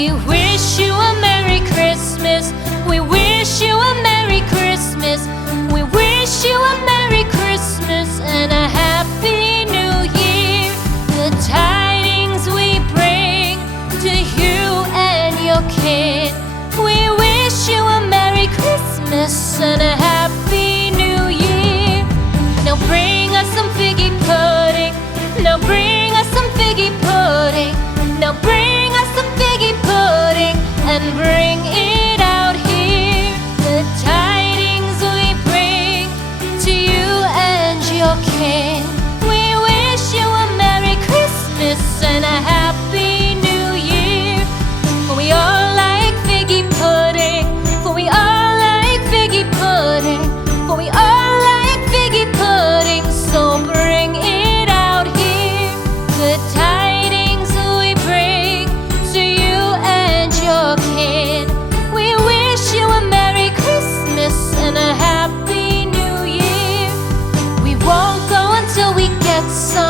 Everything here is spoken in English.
We wish you a Merry Christmas. We wish you a Merry Christmas. We wish you a Merry Christmas and a Happy New Year. The tidings we bring to you and your kid. We wish you a Merry Christmas and a Happy New Year. Now bring us some figgy pudding. Now bring us some figgy pudding. Now bring us some figgy pudding and bring it out here. The tidings we bring to you and your kin. We wish you a Merry Christmas and a Happy New Year. For we all like figgy pudding. For we all like figgy pudding. For we all like figgy pudding. So bring it out here. The tidings we bring to you and your kid. We wish you a Merry Christmas and a Happy New Year. We won't go until we get some